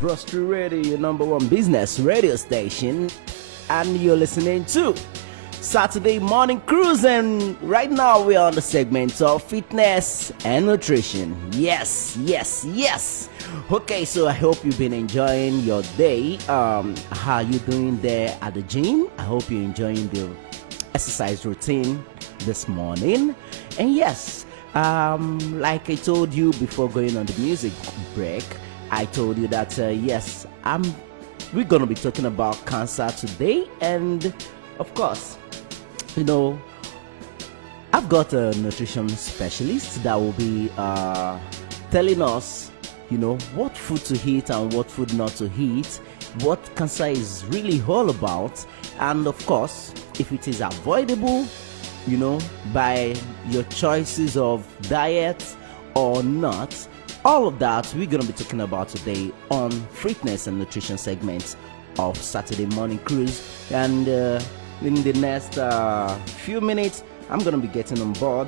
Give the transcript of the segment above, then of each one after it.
Bros True Radio, your number one business radio station, and you're listening to Saturday Morning Cruise. And right now we're on the segment of fitness and nutrition. Yes. Okay, so I hope you've been enjoying your day. How you doing there at the gym? I hope you're enjoying the exercise routine this morning. And yes, like I told you before going on the music break, I told you that yes, we're gonna be talking about cancer today, and of course, you know, I've got a nutrition specialist that will be telling us, you know, what food to eat and what food not to eat, what cancer is really all about, and of course, if it is avoidable, you know, by your choices of diet or not. All of that we're going to be talking about today on fitness and nutrition segments of Saturday Morning Cruise. And in the next few minutes, I'm going to be getting on board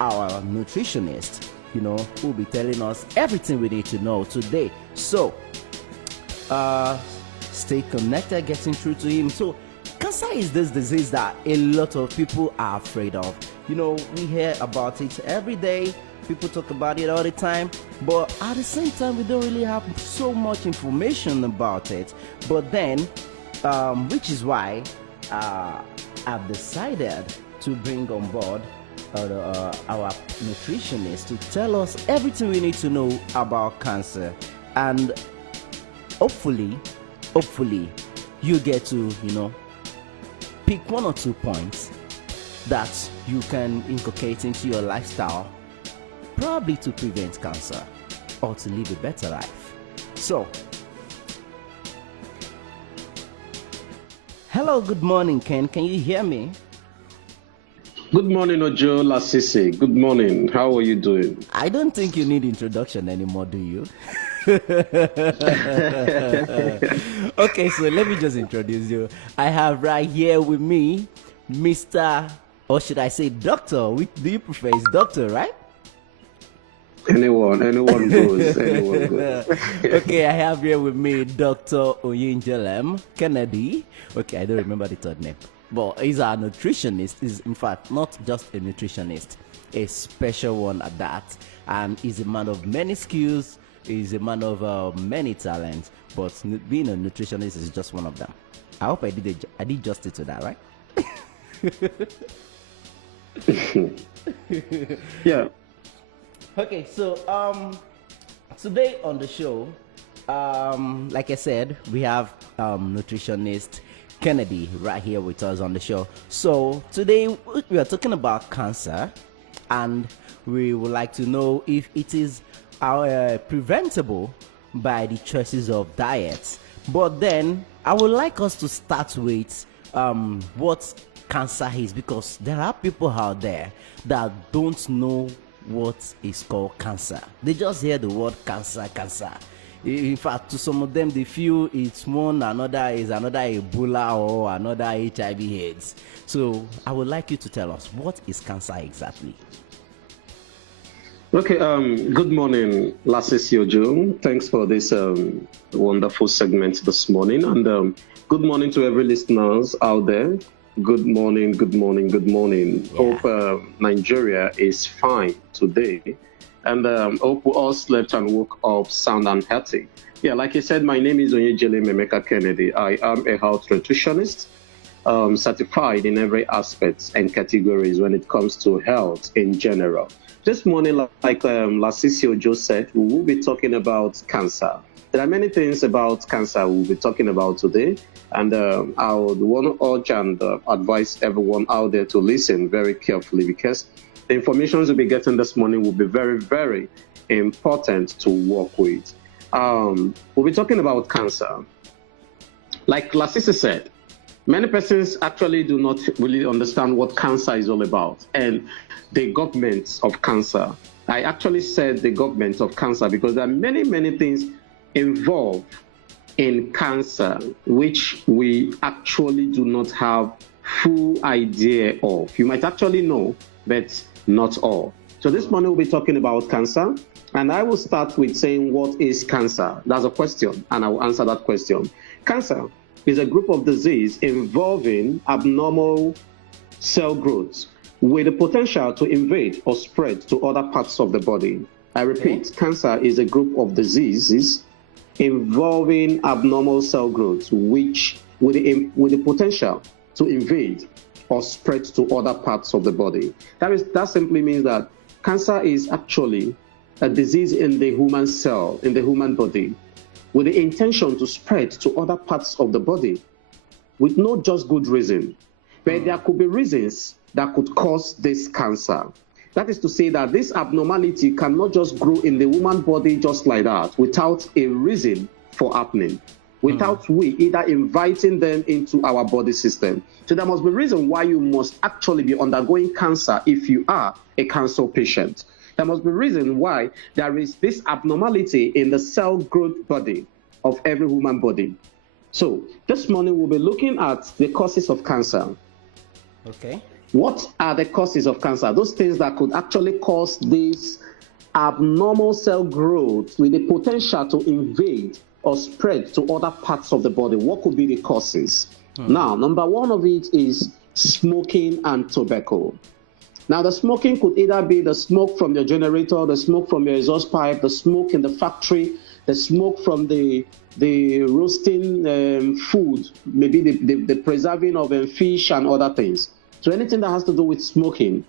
our nutritionist, you know, who will be telling us everything we need to know today. So stay connected, getting through to him. So cancer is this disease that a lot of people are afraid of. You know, we hear about it every day. People talk about it all the time, but at the same time, we don't really have so much information about it. But then, which is why I've decided to bring on board our nutritionist to tell us everything we need to know about cancer. And hopefully, you get to, you know, pick one or two points that you can inculcate into your lifestyle, probably to prevent cancer or to live a better life. So, hello, good morning, Ken. Can you hear me? Good morning, Ojo Lasisi. Good morning. How are you doing? I don't think you need introduction anymore, do you? Okay, so let me just introduce you. I have right here with me Mr. or should I say Doctor? Do you prefer? It's Doctor, right? Anyone goes. Okay, I have here with me Dr. Oyinjelem Kennedy. Okay, I don't remember the third name, but he's our nutritionist. He's in fact not just a nutritionist, a special one at that, and he's a man of many skills. He's a man of many talents, but being a nutritionist is just one of them. I hope I did justice to that, right? Yeah. Okay, so today on the show, like I said, we have nutritionist Kennedy right here with us on the show. So today we are talking about cancer, and we would like to know if it is preventable by the choices of diet. But then I would like us to start with what cancer is, because there are people out there that don't know what is called cancer. They just hear the word cancer. In fact, to some of them, they feel it's one another is another Ebola or another HIV/AIDS. So I would like you to tell us, what is cancer exactly? Okay. Good morning, Lasisi Ojo. Thanks for this wonderful segment this morning, and good morning to every listeners out there. Good morning. Yeah. Hope Nigeria is fine today, and hope we all slept and woke up sound and healthy. Yeah, like I said, my name is Oyinjelem Emeka Kennedy. I am a health nutritionist, certified in every aspect and categories when it comes to health in general. This morning, like Lasisi Ojo said, we will be talking about cancer. There are many things about cancer we'll be talking about today, and I would want to urge and advise everyone out there to listen very carefully, because the information we'll be getting this morning will be very, very important to work with. We'll be talking about cancer. Like Lasisi said, many persons actually do not really understand what cancer is all about, and the government of cancer. I actually said the government of cancer because there are many, many things involved in cancer which we actually do not have full idea of. You might actually know, but not all. So this morning we'll be talking about cancer. And I will start with saying, what is cancer? That's a question, and I will answer that question. Cancer is a group of disease involving abnormal cell growth with the potential to invade or spread to other parts of the body. I repeat, cancer is a group of diseases involving abnormal cell growth, which with the potential to invade or spread to other parts of the body. That simply means that cancer is actually a disease in the human cell, in the human body, with the intention to spread to other parts of the body with no just good reason. But there could be reasons that could cause this cancer. That is to say that this abnormality cannot just grow in the human body just like that without a reason for happening, without we either inviting them into our body system. So there must be a reason why you must actually be undergoing cancer if you are a cancer patient. There must be a reason why there is this abnormality in the cell growth body of every human body. So this morning we'll be looking at the causes of cancer. Okay. What are the causes of cancer? Those things that could actually cause this abnormal cell growth with the potential to invade or spread to other parts of the body. What could be the causes? Now, number one of it is smoking and tobacco. Now, the smoking could either be the smoke from your generator, the smoke from your exhaust pipe, the smoke in the factory, the smoke from the roasting food, maybe the preserving of fish and other things. So anything that has to do with smoking,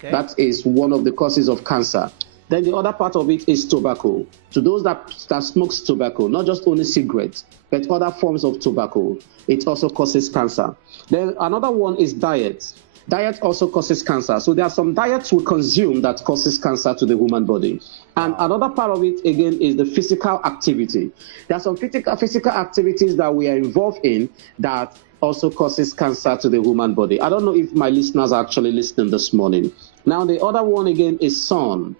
that is one of the causes of cancer. Then the other part of it is tobacco. To those that smokes tobacco, not just only cigarettes, but other forms of tobacco, it also causes cancer. Then another one is diet. Diet also causes cancer. So there are some diets we consume that causes cancer to the human body. And another part of it, again, is the physical activity. There are some physical activities that we are involved in that also causes cancer to the human body. I don't know if my listeners are actually listening this morning. Now, the other one, again, is sun.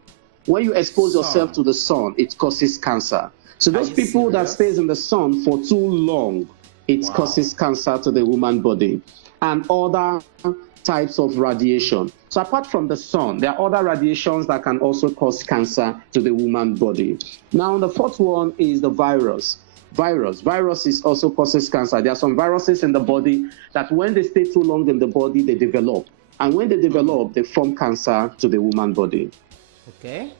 When you expose yourself to the sun, it causes cancer. So those people that stays in the sun for too long, it causes cancer to the human body. And other types of radiation. So apart from the sun, there are other radiations that can also cause cancer to the human body. Now, the fourth one is the virus. Viruses also causes cancer. There are some viruses in the body that when they stay too long in the body, they develop. And when they develop, they form cancer to the human body. Okay.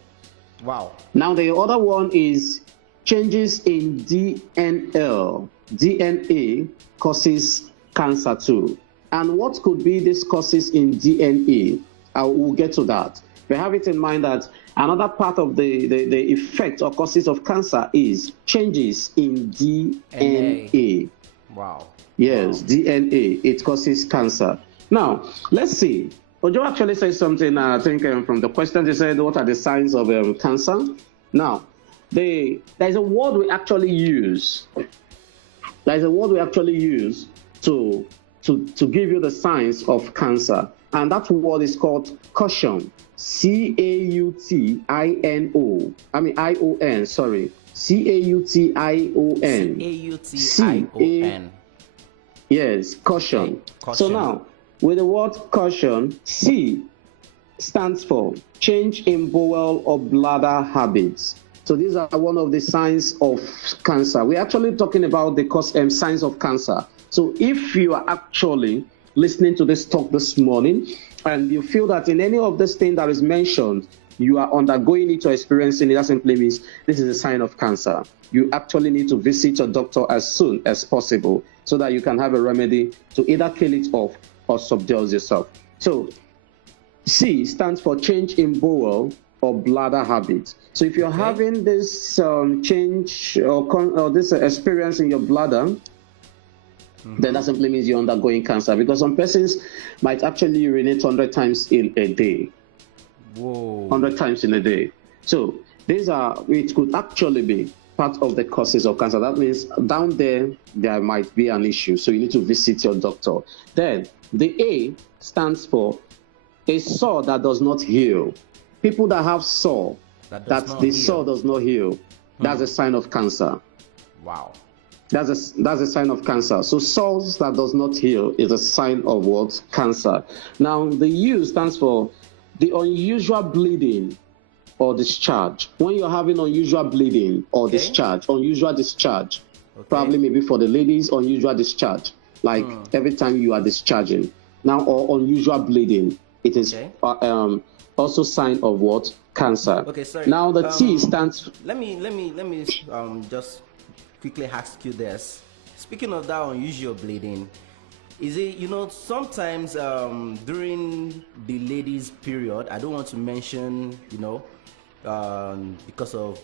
Wow. Now, the other one is changes in DNA. DNA causes cancer too. And what could be these causes in DNA? We'll get to that. We have it in mind that another part of the effect or causes of cancer is changes in DNA. Wow. Yes, wow. DNA, it causes cancer. Now, let's see. Ojo actually said something, I think, from the question, they said, what are the signs of cancer? Now, there's a word we actually use. There's a word we actually use to give you the signs of cancer. And that word is called caution. I-O-N, sorry. C-A-U-T-I-O-N. C-A-U-T-I-O-N. Yes, caution. Okay. Caution. So now, with the word caution, C stands for change in bowel or bladder habits. So these are one of the signs of cancer. We're actually talking about the signs of cancer. So if you are actually listening to this talk this morning and you feel that in any of this thing that is mentioned, you are undergoing it or experiencing it, that simply means this is a sign of cancer. You actually need to visit your doctor as soon as possible so that you can have a remedy to either kill it off or subdue yourself. So C stands for change in bowel or bladder habit. So if you're having this change or this experience in your bladder, then that simply means you're undergoing cancer, because some persons might actually urinate 100 times in a day. Whoa. 100 times in a day. So it could actually be part of the causes of cancer. That means down there might be an issue. So you need to visit your doctor. Then the A stands for a sore that does not heal. People that have sore, sore does not heal, that's a sign of cancer. Wow. That's a sign of cancer. So sores that does not heal is a sign of what? Cancer. Now, the U stands for the unusual bleeding or discharge. When you're having unusual bleeding or discharge, unusual discharge, probably maybe for the ladies, unusual discharge, like every time you are discharging. Now, or unusual bleeding, it is also sign of what? Cancer. Okay, sorry. Now the T stands. Let me just quickly ask you this. Speaking of that unusual bleeding, is it, sometimes during the ladies' period, I don't want to mention, because of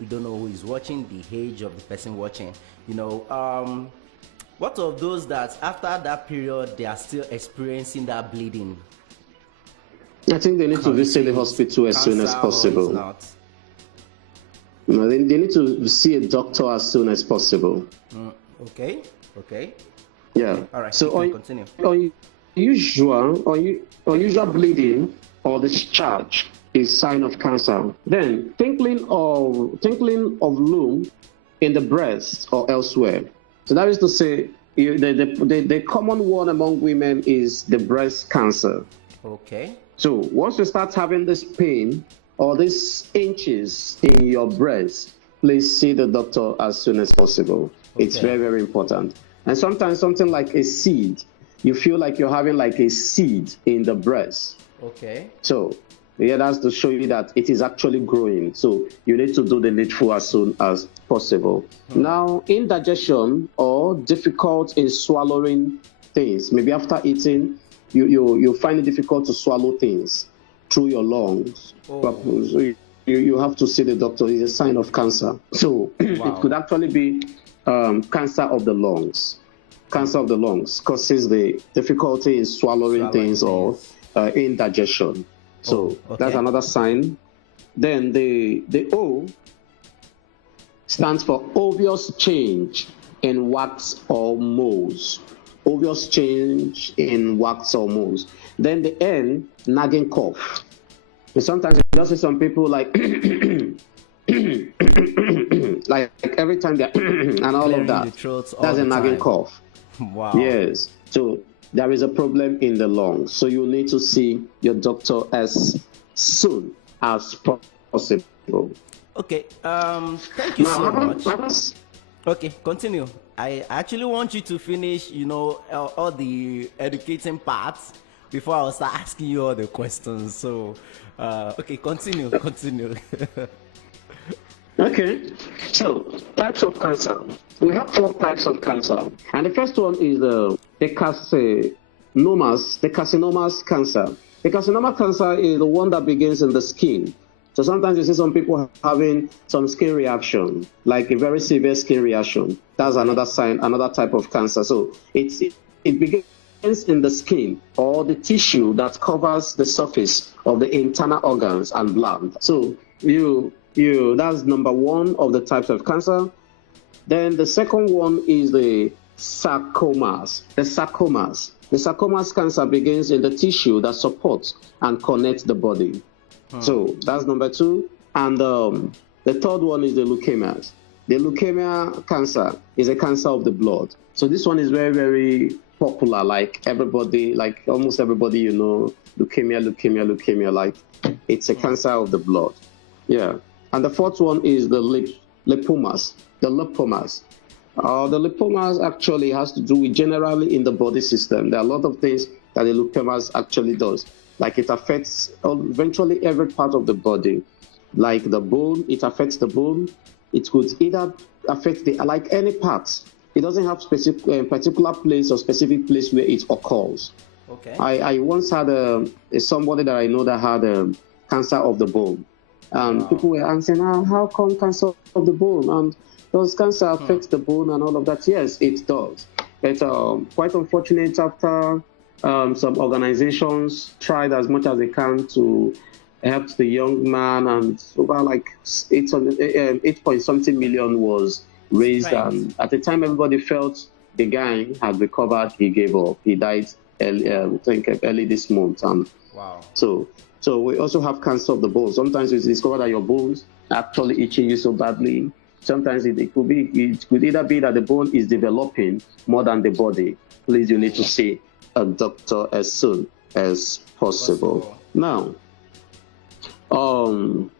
we don't know who is watching, the age of the person watching, what of those that after that period they are still experiencing that bleeding? I think they need to visit the hospital as soon as possible. They need to see a doctor as soon as possible. Okay. Yeah. All right. So continue. Unusual bleeding or discharge is sign of cancer. Then tinkling of loom in the breast or elsewhere. So that is to say, the common one among women is the breast cancer. Okay. So once you start having this pain or these inches in your breast, please see the doctor as soon as possible. Okay. It's very, very important. And sometimes something like a seed, you feel like you're having like a seed in the breast. Okay. So yeah, that's to show you that it is actually growing. So you need to do the needful as soon as possible. Now, indigestion or difficult in swallowing things, maybe after eating, you find it difficult to swallow things through your lungs. So you have to see the doctor. It's a sign of cancer. So it could actually be cancer of the lungs. Cancer of the lungs causes the difficulty in swallowing things or indigestion. So that's another sign. Then the O stands for obvious change in wax or moles. Obvious change in wax or moles. Then the N, nagging cough. And sometimes you just see some people like like every time they're and all of that. That's a nagging cough. Wow. Yes. So there is a problem in the lungs. So you need to see your doctor as soon as possible. Okay. Thank you so much. Okay, continue. I actually want you to finish, all the educating parts before I'll start asking you all the questions. So, okay, continue. Okay, so types of cancer. We have 4 types of cancer, and the first one is the carcinomas cancer. The carcinoma cancer is the one that begins in the skin. So sometimes you see some people having some skin reaction, like a very severe skin reaction. That's another sign, another type of cancer. So it begins in the skin or the tissue that covers the surface of the internal organs and blood. So that's number 1 of the types of cancer. Then the second one is the sarcomas. The sarcomas cancer begins in the tissue that supports and connects the body. So that's number 2. And the third one is the leukemias. The leukemia cancer is a cancer of the blood. So this one is very, very popular. Like everybody, like almost everybody, leukemia, like it's a cancer of the blood. Yeah. And the fourth one is the lipomas. The lipomas actually has to do with generally in the body system. There are a lot of things that the lipomas actually does. Like it affects eventually every part of the body. Like the bone, it affects the bone. It could either affect like any part. It doesn't have specific particular place or specific place where it occurs. Okay. I once had somebody that I know that had cancer of the bone. And people were asking, how come cancer of the bone? And does cancer affect the bone and all of that? Yes, it does. It's quite unfortunate after some organizations tried as much as they can to help the young man, and over like 8.something million was raised. Right. And at the time, everybody felt the guy had recovered. He gave up. He died early this month. Wow. So we also have cancer of the bone. Sometimes you discover that your bones are actually itching you so badly. Sometimes it could either be that the bone is developing more than the body. Please, you need to see a doctor as soon as possible. Now, Um,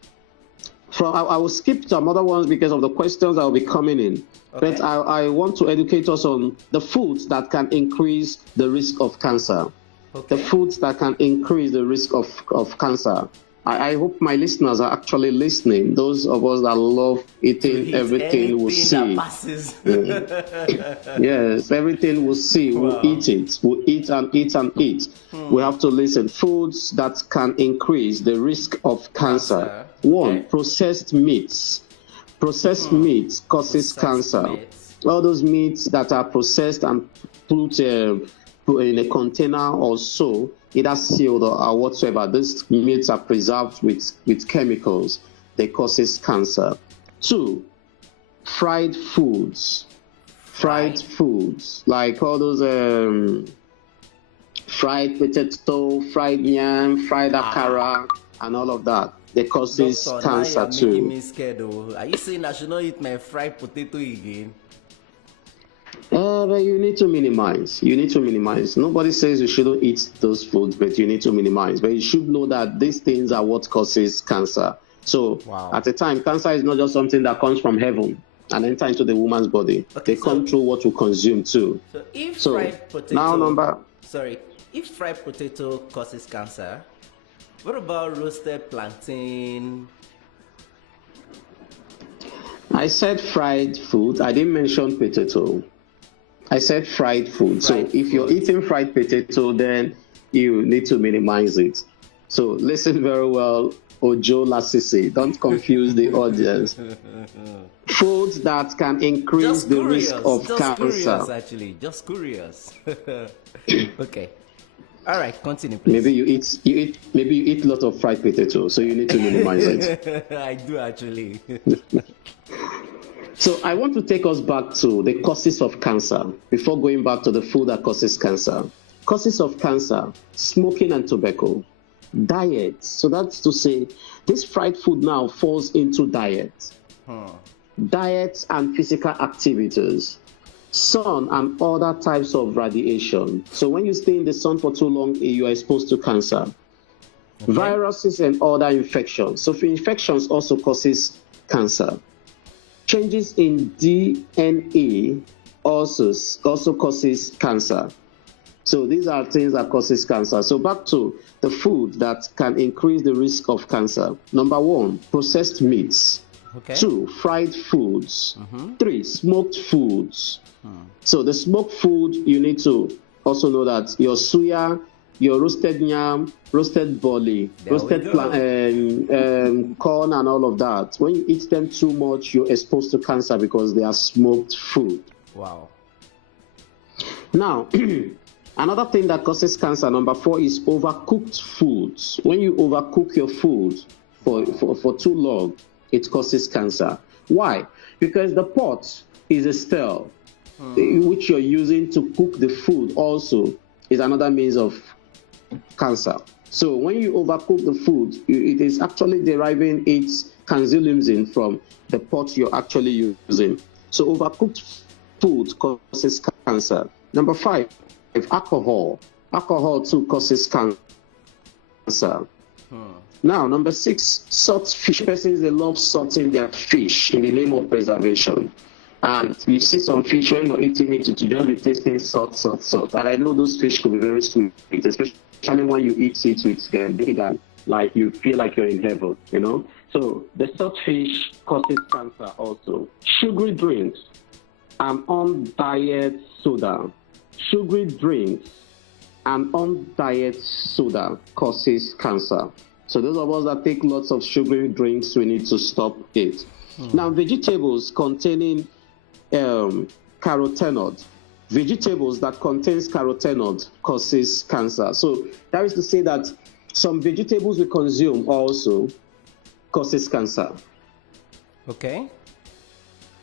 I will skip some other ones because of the questions that will be coming in. Okay. But I want to educate us on the foods that can increase the risk of cancer. Okay. The foods that can increase the risk of cancer. I hope my listeners are actually listening. Those of us that love eating everything we'll see. Yes, everything we'll see. Wow. We'll eat it. We'll eat and eat and eat. We have to listen. Foods that can increase the risk of cancer. One, processed meats. Processed meats causes cancer. All those meats that are processed and put in a container or so, either sealed or whatsoever, these meats are preserved with chemicals. They causes cancer. Two, fried foods. Fried foods, like all those fried potato, fried yam, fried akara, and all of that. They causes Doctor, cancer now too. making me scared, though. Are you saying I should not eat my fried potato again? But you need to minimize. You need to minimize. Nobody says you shouldn't eat those foods, but you need to minimize. But you should know that these things are what causes cancer. So at a time, cancer is not just something that comes from heaven and enter into the woman's body. Okay, they come through what you consume too. So if fried potato, if fried potato causes cancer, what about roasted plantain? I said fried food. I didn't mention potato. I said fried food. So if you're eating fried potato, then you need to minimize it. So listen very well, Ojo Lasisi. Don't confuse the audience. Foods that can increase the risk of cancer. Just curious. Okay. All right, continue, please. Maybe you eat a lot of fried potato, so you need to minimize it. I do actually. So I want to take us back to the causes of cancer before going back to the food that causes cancer. Causes of cancer: smoking and tobacco. Diet. So that's to say, this fried food now falls into diet. Diet and physical activities. Sun and other types of radiation. So when you stay in the sun for too long, you are exposed to cancer. Okay. Viruses and other infections. So infections also causes cancer. Changes in DNA also causes cancer. So these are things that causes cancer. So back to the food that can increase the risk of cancer. Number one, processed meats. Okay. Two, fried foods. Three, smoked foods. So the smoked food, you need to also know that your suya, your roasted yam, roasted barley, roasted corn and all of that. When you eat them too much, you're exposed to cancer because they are smoked food. Wow. Now, another thing that causes cancer, number four, is overcooked foods. When you overcook your food for too long, it causes cancer. Why? Because the pot is a steel, which you're using to cook the food also is another means of cancer. So when you overcook the food, it is actually deriving its cancelimsin from the pot you're actually using. So overcooked food causes cancer. Number five, alcohol. Alcohol too causes cancer. Now, number six, salt fish. Persons, they love salting their fish in the name of preservation. And you see some fish, when you're eating it, you just be tasting salt. And I know those fish could be very sweet, especially when you eat it with vegan, like you feel like you're in heaven, you know? So the salt fish causes cancer also. Sugary drinks and on-diet soda. Sugary drinks and on-diet soda causes cancer. So those of us that take lots of sugary drinks, we need to stop it. Now, vegetables containing carotenoid. Vegetables that contains carotenoid causes cancer. So that is to say that some vegetables we consume also causes cancer. Okay.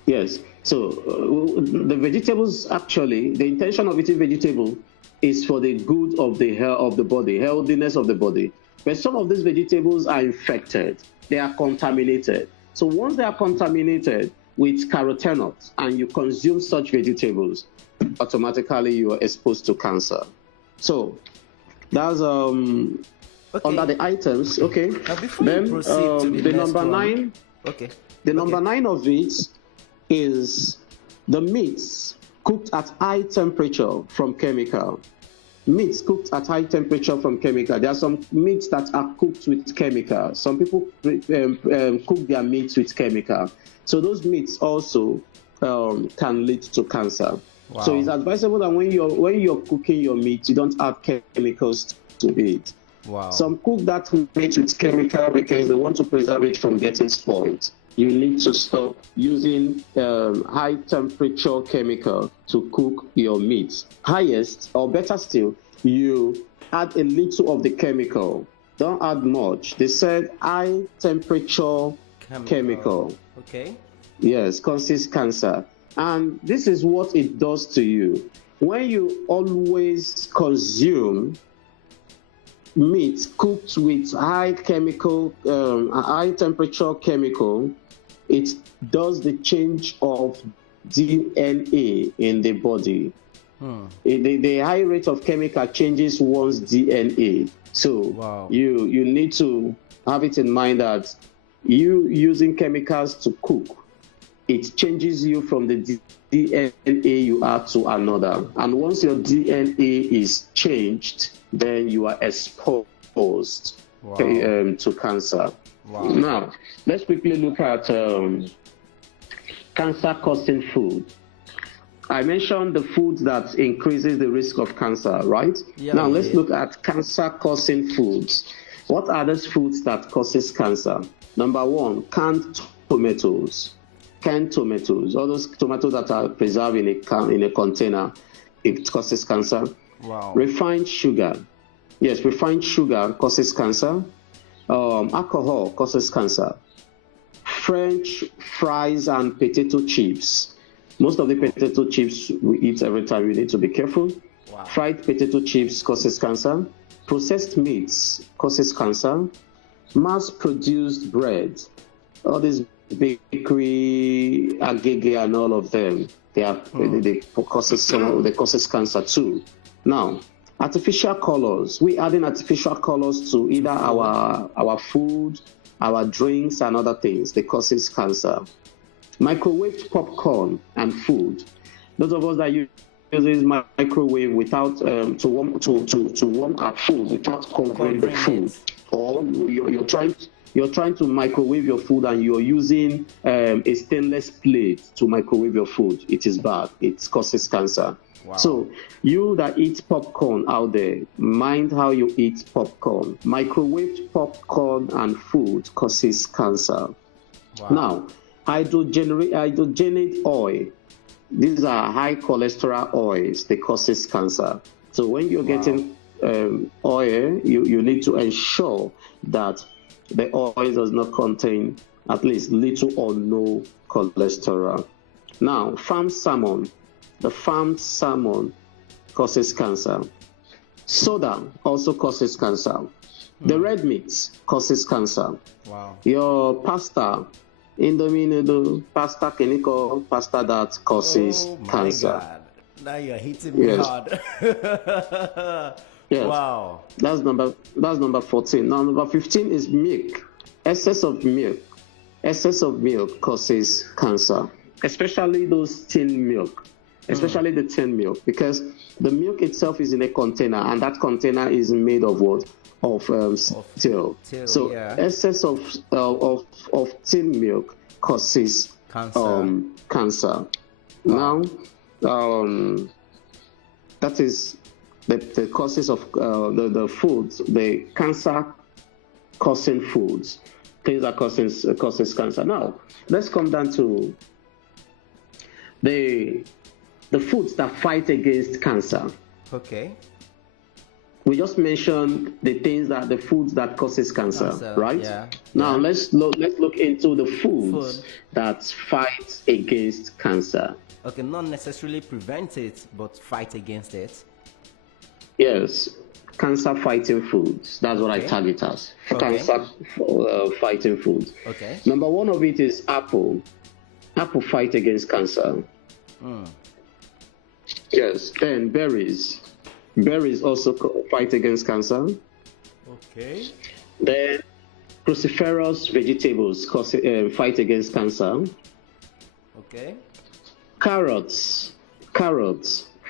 Yes. So the vegetables, actually, the intention of eating vegetable is for the good of the health of the body, healthiness of the body. But some of these vegetables are infected. They are contaminated. So once they are contaminated with carotenoids and you consume such vegetables, automatically you are exposed to cancer. So that's Okay. under the items. Okay. Now, before Then you proceed to the next number one, 9. okay. The number 9 of it is the meats cooked at high temperature from chemical. Meats cooked at high temperature from chemical. There are some meats that are cooked with chemical. Some people cook their meats with chemical. So those meats also can lead to cancer. Wow. So it's advisable that when you're cooking your meat, you don't add chemicals to it. Wow. Some cook that meat with chemical because they want to preserve it from getting spoiled. You need to stop using high temperature chemical to cook your meat. Highest, or better still, you add a little of the chemical. Don't add much. They said high temperature chemical. Okay. Yes, causes cancer. And this is what it does to you. When you always consume meat cooked with high temperature chemical, it does the change of DNA in the body. The high rate of chemical changes one's DNA. So you need to have it in mind that you using chemicals to cook, it changes you from the DNA you are to another. And once your DNA is changed, then you are exposed to cancer. Wow. Now, let's quickly look at cancer-causing food. I mentioned the food that increases the risk of cancer, right? Yeah, now, let's look at cancer-causing foods. What are those foods that causes cancer? Number 1, canned tomatoes. Canned tomatoes, all those tomatoes that are preserved in a container, it causes cancer. Wow. Refined sugar. Yes, refined sugar causes cancer. Alcohol causes cancer. French fries and potato chips. Most of the potato chips we eat every time, we need to be careful. Wow. Fried potato chips causes cancer. Processed meats causes cancer. Mass-produced bread. All these bakery, agege, and all of them, they causes cancer too. Now, artificial colors. We adding artificial colors to either our food, our drinks, and other things. They causes cancer. Microwaved popcorn and food. Those of us that use microwave without to warm our food without covering the food, or you're trying to microwave your food and you're using a stainless plate to microwave your food. It is bad. It causes cancer. Wow. So you that eat popcorn out there, mind how you eat popcorn. Microwaved popcorn and food causes cancer. Wow. Now, hydrogenated oil. These are high cholesterol oils. They causes cancer. So when you're getting oil, you need to ensure that the oil does not contain at least little or no cholesterol. Now, farmed salmon. The farmed salmon causes cancer. Soda also causes cancer. The red meat causes cancer. Wow. Your pasta, Indomie noodle, pasta, chemical pasta that causes cancer. God. Now you're hitting me hard. Yes. Wow. That's number 14. Now number 15 is milk. Excess of milk causes cancer, especially those tin milk. Especially the tin milk, because the milk itself is in a container, and that container is made of what? Of steel. So excess of tin milk causes cancer. Wow. Now, that is the causes of the foods, the cancer causing foods, things that causes cancer. Now, let's come down to the foods that fight against cancer. Okay. We just mentioned the foods that causes cancer, right? Yeah. Now let's look into the foods that fight against cancer. Okay, not necessarily prevent it, but fight against it. Yes, cancer fighting foods. That's what I target as cancer fighting foods. Okay. Number 1 of it is apple. Apple fight against cancer. Yes. Then berries. Berries also fight against cancer. Okay. Then cruciferous vegetables fight against cancer. Okay. Carrots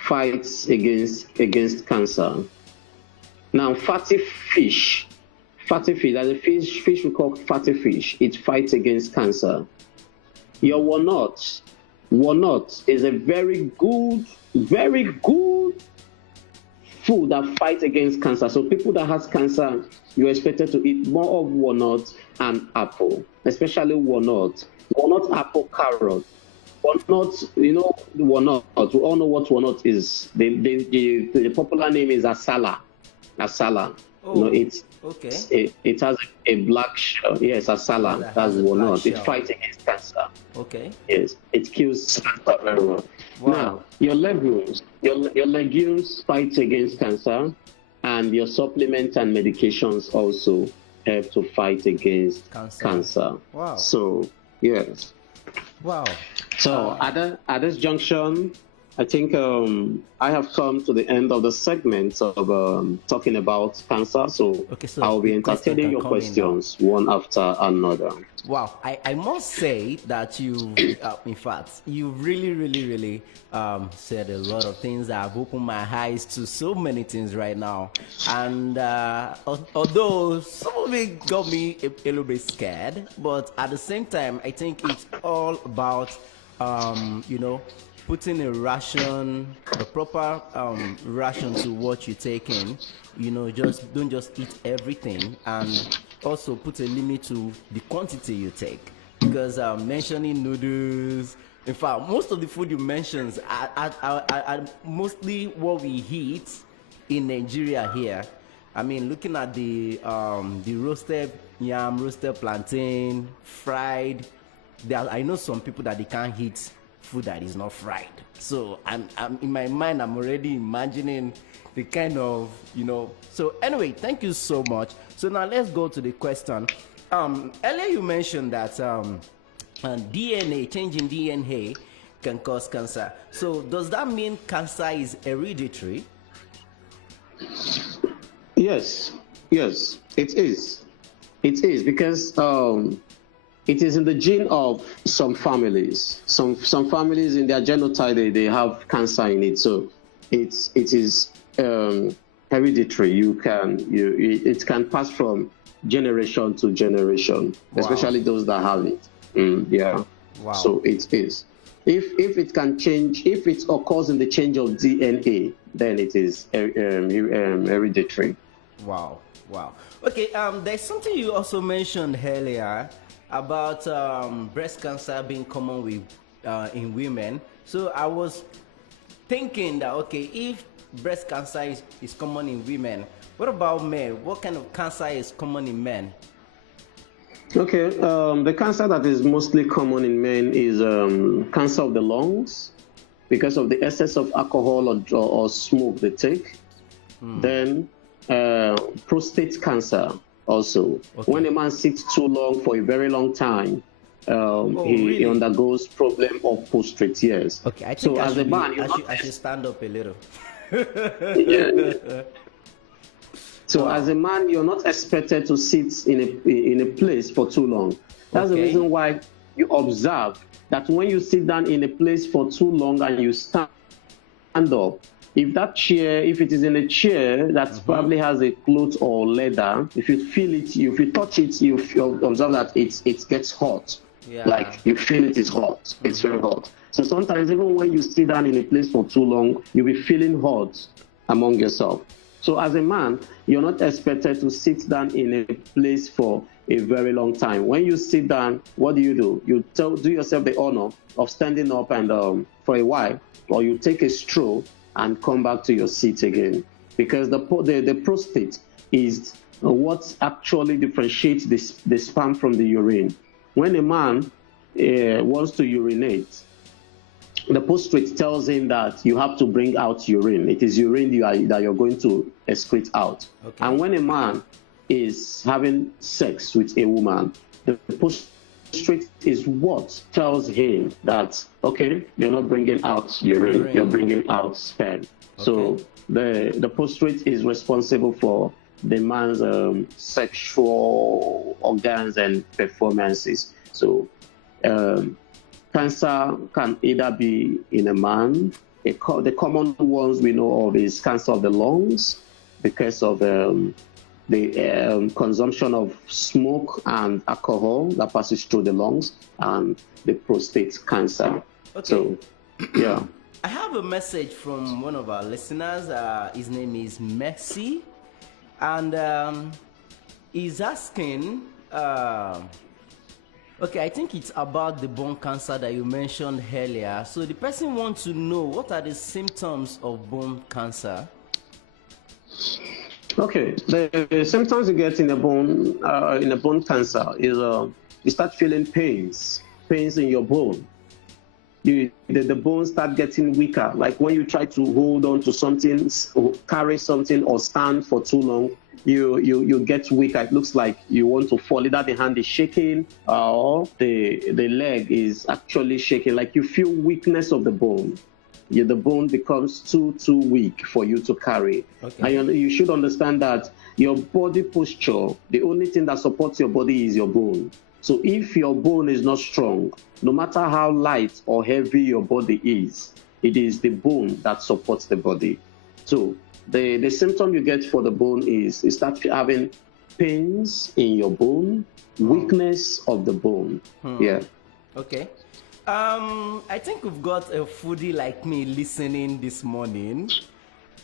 fights against cancer. Now fatty fish, there's a fish we call fatty fish. It fights against cancer. Your walnut is a very good food that fights against cancer. So people that has cancer, you're expected to eat more of walnut and apple, especially walnut, apple, carrot. Walnut, walnut. We all know what walnut is. The popular name is asala. Asala. Oh, it's okay. it has a black shell. Yes, asala. That's walnut. It fights against cancer. Okay. Yes, it kills cancer very well. Wow. Now, your legumes fight against cancer, and your supplements and medications also help to fight against cancer. Wow. So, yes. Wow. So at this junction, I think I have come to the end of the segment of talking about cancer. So, I'll be entertaining your questions one after another. Wow, I must say that you, in fact, you really said a lot of things that have opened my eyes to so many things right now. And although some of it got me a little bit scared, but at the same time, I think it's all about, putting a proper ration to what you're taking. Don't just eat everything, and also put a limit to the quantity you take. Because mentioning noodles, in fact, most of the food you mentioned are mostly what we eat in Nigeria here. I mean, looking at the roasted yam, roasted plantain, fried. I know some people that they can't eat food that is not fried. So I'm in my mind, I'm already imagining the kind of, So anyway, thank you so much. So now let's go to the question. Earlier you mentioned that DNA, changing DNA can cause cancer. So does that mean cancer is hereditary? Yes, it is. It is because it is in the gene of some families. Some families in their genotype they have cancer in it. So it is hereditary. It can pass from generation to generation, especially those that have it. Yeah. Wow. So it is. If it can change, if it occurs in the change of DNA, then it is hereditary. Wow. Okay. There's something you also mentioned earlier about breast cancer being common with in women. So I was thinking that, okay, if breast cancer is common in women, what about men? What kind of cancer is common in men? Okay, the cancer that is mostly common in men is cancer of the lungs because of the excess of alcohol or smoke they take. Then prostate cancer also. Okay. When a man sits too long for a very long time, he undergoes problem of prostate. Yes. Okay, I think I should stand up a little. Yeah. So as a man, you're not expected to sit in a place for too long. That's the reason why you observe that when you sit down in a place for too long and you stand up, if it is in a chair that probably has a cloth or leather, if you feel it, if you touch it, you observe that it gets hot. Yeah. Like you feel it is hot. It's very hot. So sometimes even when you sit down in a place for too long, you'll be feeling hot among yourself. So as a man, you're not expected to sit down in a place for a very long time. When you sit down, what do? You do yourself the honor of standing up and for a while, or you take a stroll and come back to your seat again. Because the prostate is what actually differentiates the sperm from the urine. When a man wants to urinate, the prostate tells him that you have to bring out urine. It is urine that you're going to excrete out. Okay. And when a man is having sex with a woman, the prostate is what tells him that, okay, you're not bringing out urine, you're bringing out sperm. Okay. So the prostate is responsible for the man's sexual organs and performances. So cancer can either be in a man. The common ones we know of is cancer of the lungs because of the consumption of smoke and alcohol that passes through the lungs, and the prostate cancer. Okay. So, yeah. I have a message from one of our listeners. His name is Messi, and he's asking. Okay, I think it's about the bone cancer that you mentioned earlier. So the person wants to know, what are the symptoms of bone cancer? Okay, the symptoms you get in a bone cancer is you start feeling pains in your bone. The bones start getting weaker. Like when you try to hold on to something, or carry something, or stand for too long, you get weaker. It looks like you want to fall. Either the hand is shaking or the leg is actually shaking. Like you feel weakness of the bone. The bone becomes too weak for you to carry. Okay. And you should understand that your body posture, the only thing that supports your body is your bone. So if your bone is not strong, no matter how light or heavy your body is, it is the bone that supports the body. So the symptom you get for the bone is you start having pains in your bone, weakness of the bone. Yeah. Okay. I think we've got a foodie like me listening this morning.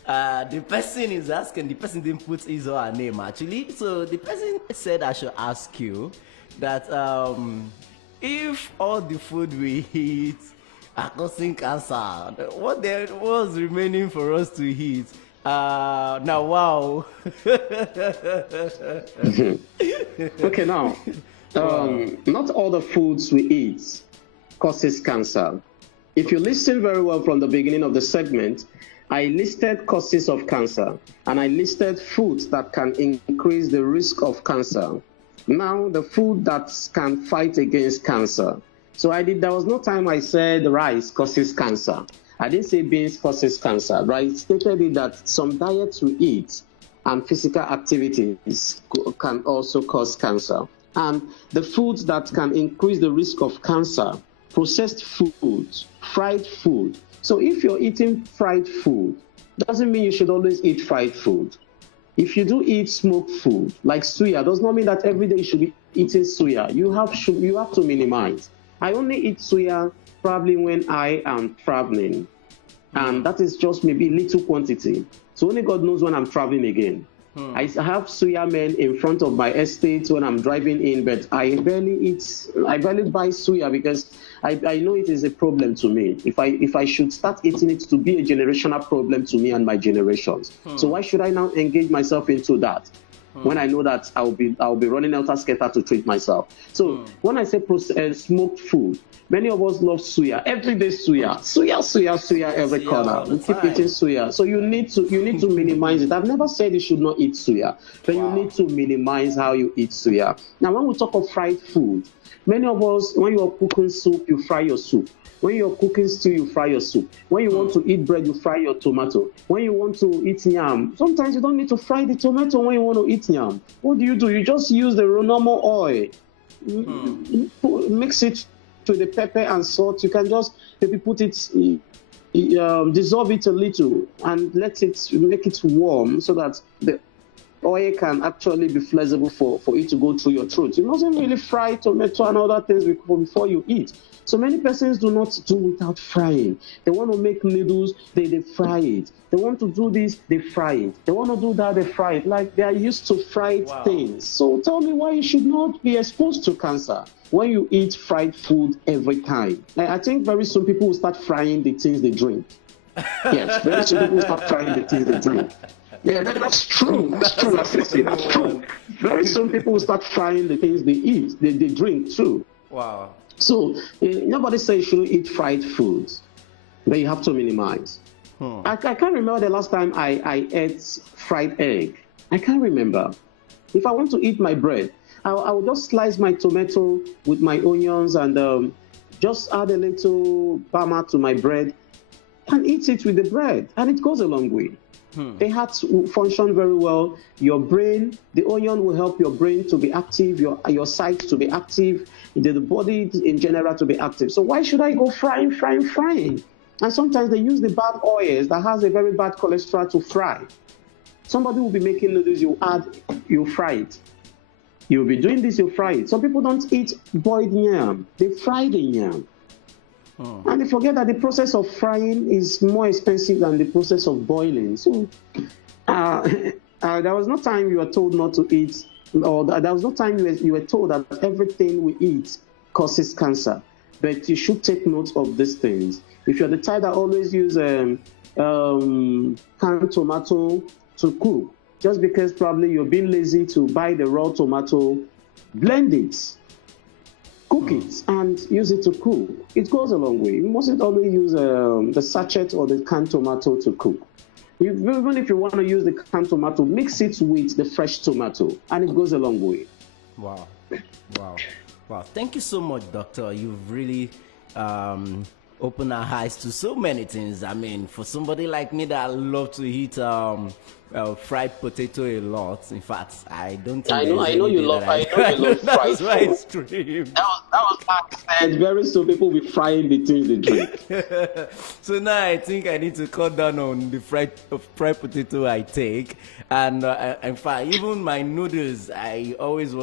The person is asking, the person didn't put his or her name actually. So the person said I should ask you that if all the food we eat are causing cancer, what there was remaining for us to eat? Now, wow. Okay, now, not all the foods we eat causes cancer. If you listen very well from the beginning of the segment, I listed causes of cancer, and I listed foods that can increase the risk of cancer. Now, the food that can fight against cancer. So there was no time I said rice causes cancer. I didn't say beans causes cancer, but I stated it that some diets we eat and physical activities can also cause cancer. And the foods that can increase the risk of cancer: processed foods, fried food. So if you're eating fried food, doesn't mean you should always eat fried food. If you do eat smoked food, like suya, does not mean that every day you should be eating suya. You have to minimize. I only eat suya probably when I am traveling, and that is just maybe little quantity. So only God knows when I'm traveling again. I have suya men in front of my estate when I'm driving in, but I barely buy suya because I know it is a problem to me. If I should start eating it, to be a generational problem to me and my generations. So why should I now engage myself into that when I know that I'll be running out of scatter to treat myself? So when I say smoked food, many of us love suya. Every day suya every corner. We keep eating suya. So you need to minimize it. I've never said you should not eat suya, but you need to minimize how you eat suya. Now, when we talk of fried food, many of us, when you are cooking soup, you fry your soup. When you're cooking stew, you fry your soup. When you want to eat bread, you fry your tomato. When you want to eat yam, sometimes you don't need to fry the tomato when you want to eat yam. What do? You just use the normal oil. Mix it with the pepper and salt. You can just maybe put it, dissolve it a little and make it warm so that the oil can actually be flexible for it to go through your throat. You mustn't really fry tomato and other things before you eat. So many persons do not do without frying. They want to make noodles, they fry it. They want to do this, they fry it. They want to do that, they fry it. Like they are used to fried things. So tell me why you should not be exposed to cancer when you eat fried food every time. I think very soon people will start frying the things they drink. Yes, very soon people will start frying the things they drink. Yeah, that's true. That's true. That's true. Very soon people will start frying the things they eat, they drink too. Wow. So nobody says you shouldn't eat fried foods, but you have to minimize. I can't remember the last time I ate fried egg. I can't remember. If I want to eat my bread, I will just slice my tomato with my onions and just add a little bama to my bread and eat it with the bread, and it goes a long way. The heart will function very well. Your brain, the onion will help your brain to be active, your sight to be active, the body in general to be active. So why should I go frying? And sometimes they use the bad oils that has a very bad cholesterol to fry. Somebody will be making noodles, you fry it. You'll be doing this, you fry it. Some people don't eat boiled yam. They fry the yam. And they forget that the process of frying is more expensive than the process of boiling. So there was no time you were told not to eat, or there was no time you were told that everything we eat causes cancer. But you should take note of these things. If you're the type that always use canned tomato to cook, just because probably you're being lazy to buy the raw tomato, blend it, cook it, and use it to cook. It goes a long way. You mustn't always use the sachet or the canned tomato to cook. Even if you want to use the canned tomato, mix it with the fresh tomato, and it goes a long way. Wow. Thank you so much, Doctor. You've really opened our eyes to so many things. I mean, for somebody like me that love to eat fried potato a lot. In fact, I don't think I know you love fried That's food. why it's extreme. That was like I said. Very soon people will be frying the things they drink. So now I think I need to cut down on the fried potato I take, and in fact, even my noodles, I always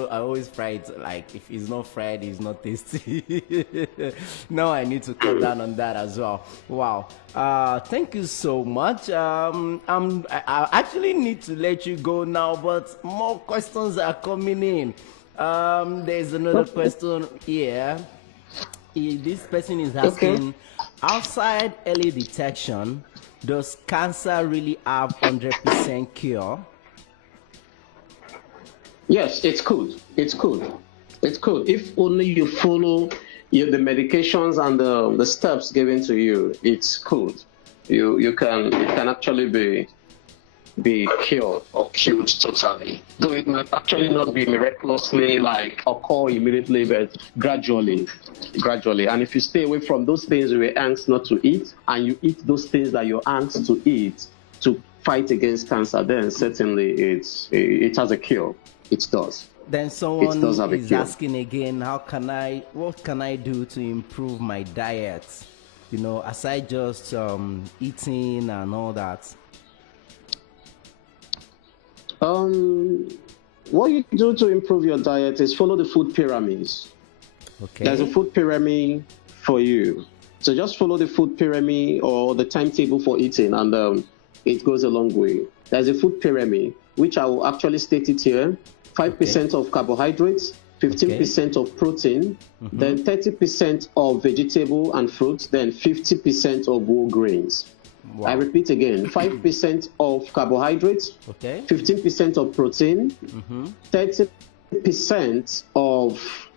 fry it. Like if it's not fried, it's not tasty. Now I need to cut down on that as well. Wow. Thank you so much. I actually need to let you go now, but more questions are coming in. There's another question here. This person is asking, outside early detection, does cancer really have 100% cure? Yes, it's good. It's good. If only you follow the medications and the steps given to you, it's good. It can actually be cured or cured totally. Though it might actually not be miraculously like occur immediately, but gradually. And if you stay away from those things you were asked not to eat, and you eat those things that you're asked to eat to fight against cancer, then certainly it has a cure. It does. Then someone is asking again, what can I do to improve my diet? You know, aside just eating and all that. What you do to improve your diet is follow the food pyramids. Okay. There's a food pyramid for you. So just follow the food pyramid or the timetable for eating, and it goes a long way. There's a food pyramid, which I will actually state it here. 5% of carbohydrates, 15% of protein, then 30% of vegetable and fruit, then 50% of whole grains. Wow. I repeat again, 5% of carbohydrates, 15% of protein, 30% of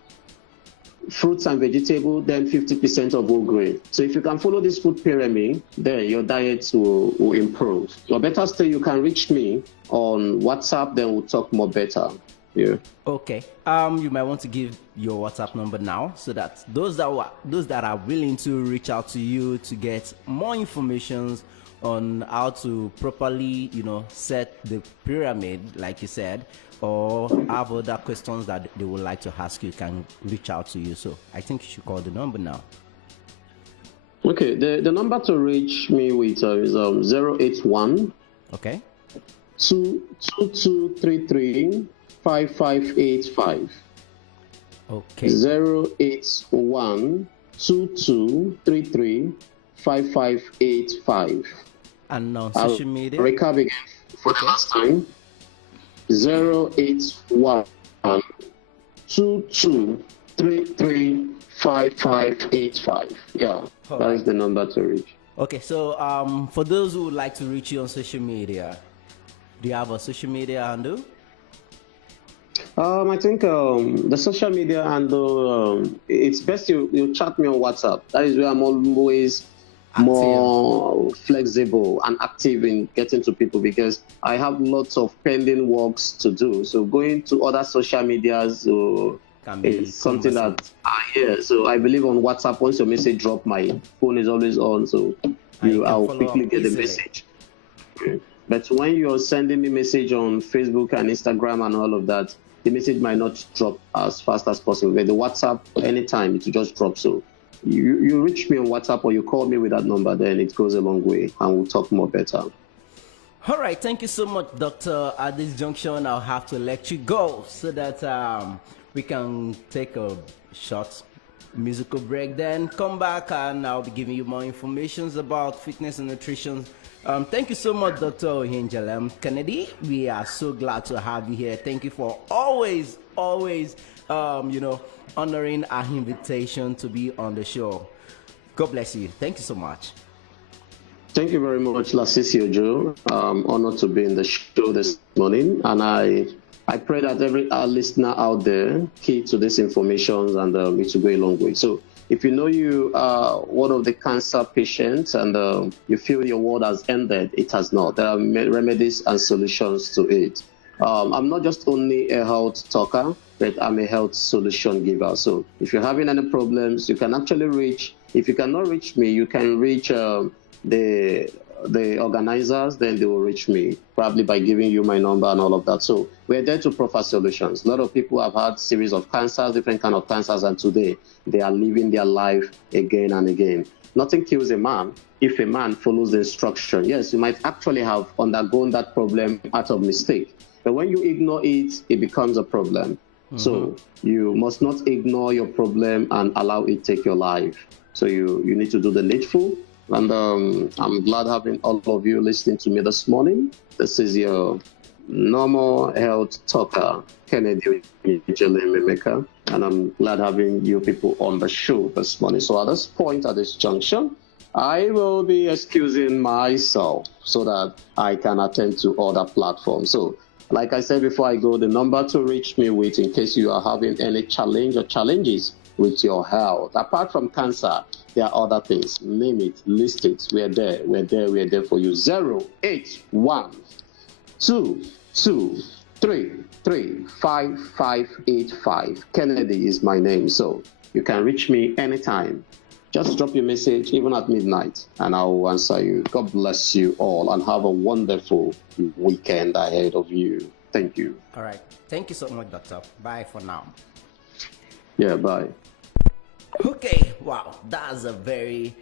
fruits and vegetable, then 50% of whole grain. So if you can follow this food pyramid, then your diet will improve. Or better still, you can reach me on WhatsApp, then we'll talk more better. Yeah. Okay. You might want to give your WhatsApp number now, so that those that are willing to reach out to you to get more information on how to properly, set the pyramid, like you said, or have other questions that they would like to ask you, can reach out to you. So I think you should call the number now. Okay. The number to reach me with is 081. Okay. 2233 5585. Okay. 081 2233 5585. And on social media? I'll recap again for the last time. 081 2233 5585. Yeah, that is the number to reach. Okay, so for those who would like to reach you on social media, do you have a social media handle? I think the social media handle, it's best you chat me on WhatsApp. That is where I'm always more flexible and active in getting to people, because I have lots of pending works to do. So going to other social medias is something that so I believe on WhatsApp, once your message drop, my phone is always on, so I'll quickly get the message. But when you're sending me message on Facebook and Instagram and all of that, the message might not drop as fast as possible. But the WhatsApp, anytime, it will just drop. So you reach me on WhatsApp or you call me with that number, then it goes a long way and we'll talk more better. All right, thank you so much, Doctor. At this junction, I'll have to let you go so that we can take a short musical break. Then come back and I'll be giving you more information about fitness and nutrition. Thank you so much, Dr. Oyenjalem Kennedy. We are so glad to have you here. Thank you for always, honoring our invitation to be on the show. God bless you. Thank you so much. Thank you very much, Lasisi Ojo. Honored to be in the show this morning, and I pray that every listener out there key to this information and it will go a long way. So if you know you are one of the cancer patients and you feel your world has ended, it has not. There are remedies and solutions to it. I'm not just only a health talker, but I'm a health solution giver. So if you're having any problems, you can actually reach. If you cannot reach me, you can reach the organizers, then they will reach me, probably by giving you my number and all of that. So we're there to provide solutions. A lot of people have had series of cancers, different kind of cancers, and today they are living their life again and again. Nothing kills a man if a man follows the instruction. Yes, you might actually have undergone that problem out of mistake, but when you ignore it, it becomes a problem. So you must not ignore your problem and allow it take your life. So you need to do the needful. And I'm glad having all of you listening to me this morning. This is your normal health talker, Kennedy Mimeka, and I'm glad having you people on the show this morning. So at this point, at this junction, I will be excusing myself so that I can attend to other platforms. So like I said before I go, the number to reach me with in case you are having any challenge or challenges with your health. Apart from cancer, there are other things. Name it, list it. We're there for you. 081 223 Kennedy is my name. So you can reach me anytime. Just drop your message, even at midnight, and I will answer you. God bless you all and have a wonderful weekend ahead of you. Thank you. All right. Thank you so much, Doctor. Bye for now. Yeah, bye. Okay, wow, that's a very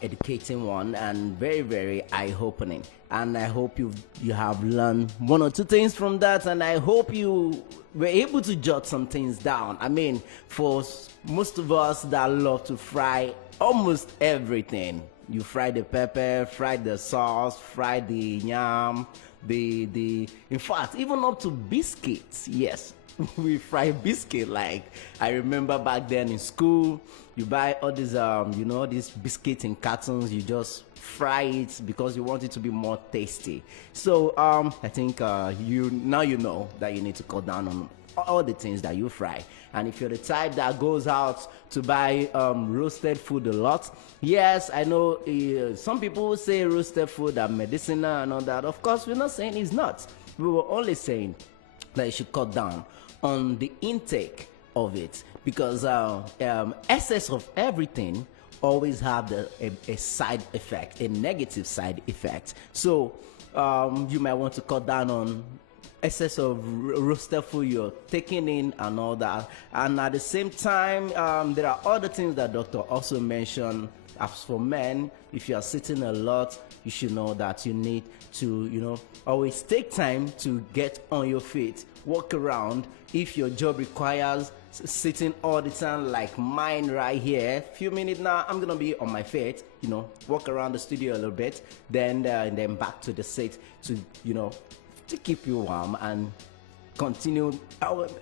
educating one and very, very eye-opening. And I hope you have learned one or two things from that, and I hope you were able to jot some things down. I mean, for most of us that love to fry almost everything, you fry the pepper, fry the sauce, fry the yam, in fact, even up to biscuits, yes. We fry biscuit. Like I remember back then in school, you buy all these these biscuits in cartons, you just fry it because you want it to be more tasty. So I think you know that you need to cut down on all the things that you fry. And if you're the type that goes out to buy roasted food a lot, yes, I know some people say roasted food are medicinal and all that. Of course, we're not saying it's not. We were only saying that you should cut down on the intake of it, because excess of everything always have a side effect, a negative side effect. So you might want to cut down on excess of roasted food you're taking in and all that. And at the same time, there are other things that doctor also mentioned. As for men, if you are sitting a lot, you should know that you need to, always take time to get on your feet, walk around. If your job requires sitting all the time like mine right here, few minutes now, I'm gonna be on my feet, walk around the studio a little bit, then back to the seat to keep you warm and continue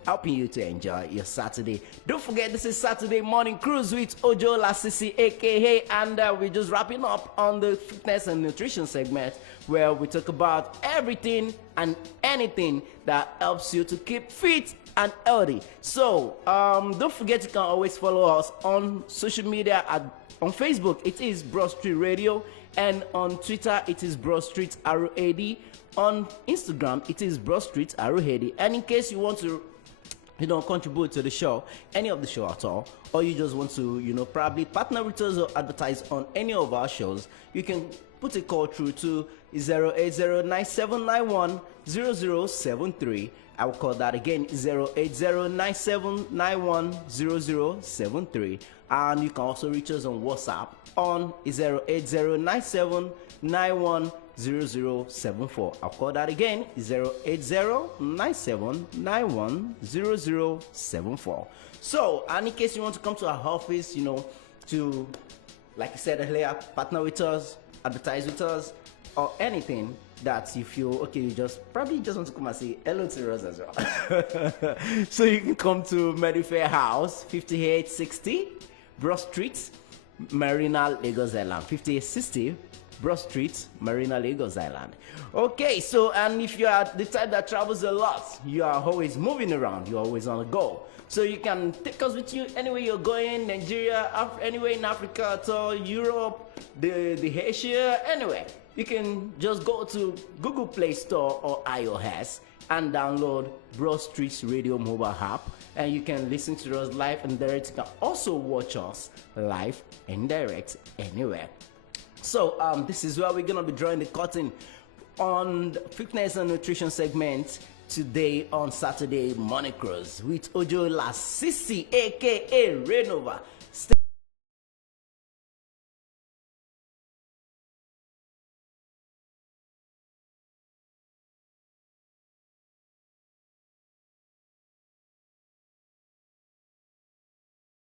helping you to enjoy your Saturday. Don't forget, this is Saturday Morning Cruise with Ojo Lasisi, aka, and we're just wrapping up on the fitness and nutrition segment, where we talk about everything and anything that helps you to keep fit and healthy. So don't forget, you can always follow us on social media. On Facebook it is Broad Street Radio, and on Twitter it is Broad Street ROAD. On Instagram it is Broad Street ROAD. And in case you want to contribute to the show, any of the show at all, or you just want to probably partner with us or advertise on any of our shows, you can put a call through to 08097910073. I will call that again, 08097910073. And you can also reach us on WhatsApp on 08097910074. I'll call that again, 08097910074. So, and in case you want to come to our office, to, like I said earlier, partner with us, advertise with us, or anything that you feel okay, you probably just want to come and say hello to us as well. So you can come to Medifair House, 5860 Broad Street, Marina, Lagos Island. 5860 Broad Street, Marina, Lagos Island. Okay, so, and if you are the type that travels a lot, you are always moving around, you're always on the go. So you can take us with you anywhere you're going, Nigeria, anywhere in Africa at all, Europe, the Asia, anywhere. You can just go to Google Play Store or iOS and download Broad Street's Radio mobile app, and you can listen to us live and direct. You can also watch us live and direct anywhere. So this is where we're gonna be drawing the curtain on the fitness and nutrition segment today on Saturday Morning Cruise with Ojo Lasisi, aka Rainover.